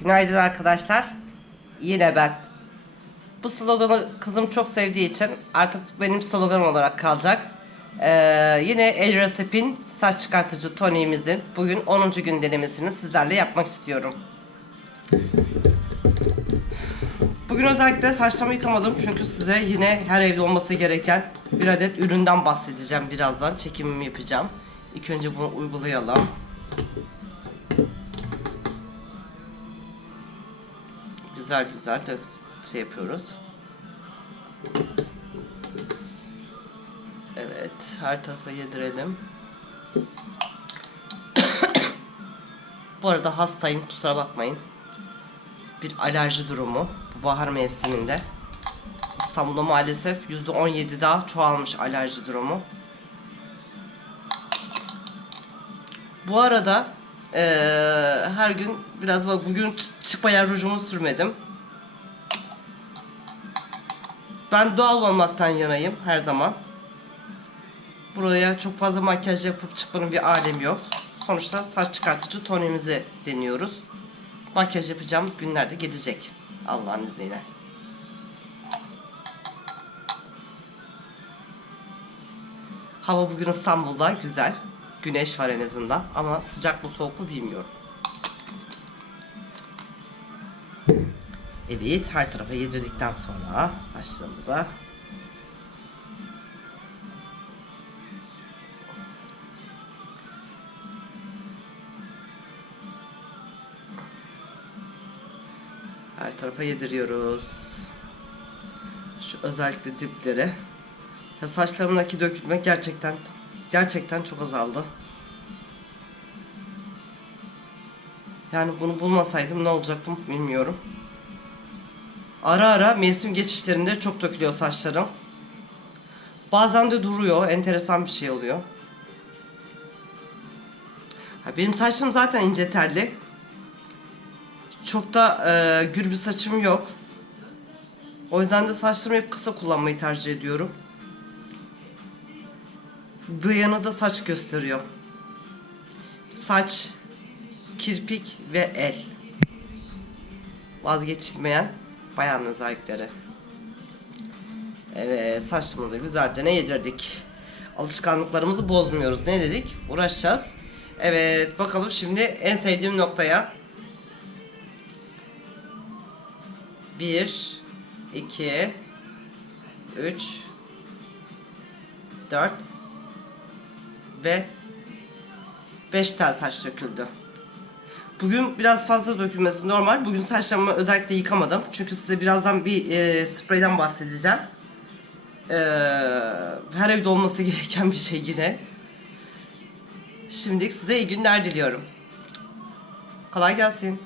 Günaydın arkadaşlar. Yine ben. Bu sloganı kızım çok sevdiği için artık benim sloganım olarak kalacak. Ee, yine El Resep'in saç çıkartıcı toniğimizin bugün 10. gün denemesini sizlerle yapmak istiyorum. Bugün özellikle saçlarımı yıkamadım çünkü size yine her evde olması gereken bir adet üründen bahsedeceğim birazdan. Çekimimi yapacağım. İlk önce bunu uygulayalım. Güzel güzel de şey yapıyoruz. Evet, her tarafa yedirelim. Bu arada hastayım, kusura bakmayın. Bir alerji durumu bu bahar mevsiminde. İstanbul'da maalesef %17 daha çoğalmış alerji durumu. Bu arada eee, her gün biraz bak bugün çı- çıkmayan rujumu sürmedim. Ben doğal olmaktan yanayım her zaman. Buraya çok fazla makyaj yapıp çıkmanın bir alemi yok. Sonuçta saç çıkartıcı tonimizi deniyoruz. Makyaj yapacağım günlerde gelecek. Allah'ın izniyle. Hava bugün İstanbul'da güzel. Güneş var en azından ama sıcak mı soğuk mu bilmiyorum. Evet her tarafa yedirdikten sonra saçlarımıza her tarafa yediriyoruz. Şu özellikle diplere. Ya saçlarımdaki dökülme gerçekten gerçekten çok azaldı. Yani bunu bulmasaydım ne olacaktım bilmiyorum. Ara ara mevsim geçişlerinde çok dökülüyor saçlarım. Bazen de duruyor. Enteresan bir şey oluyor. Benim saçlarım zaten ince telli. Çok da e, gür bir saçım yok. O yüzden de saçlarımı hep kısa kullanmayı tercih ediyorum. Bu yanı da saç gösteriyor. Saç, kirpik ve el. Vazgeçilmeyen bayan özellikleri. Evet saçımızı güzelce ne yedirdik. Alışkanlıklarımızı bozmuyoruz. Ne dedik? Uğraşacağız. Evet bakalım şimdi en sevdiğim noktaya. Bir, iki, üç, dört ve beş tel saç döküldü. Bugün biraz fazla dökülmesi normal. Bugün saçlarımı özellikle yıkamadım. Çünkü size birazdan bir e, spreyden bahsedeceğim. E, her evde olması gereken bir şey yine. Şimdilik size iyi günler diliyorum. Kolay gelsin.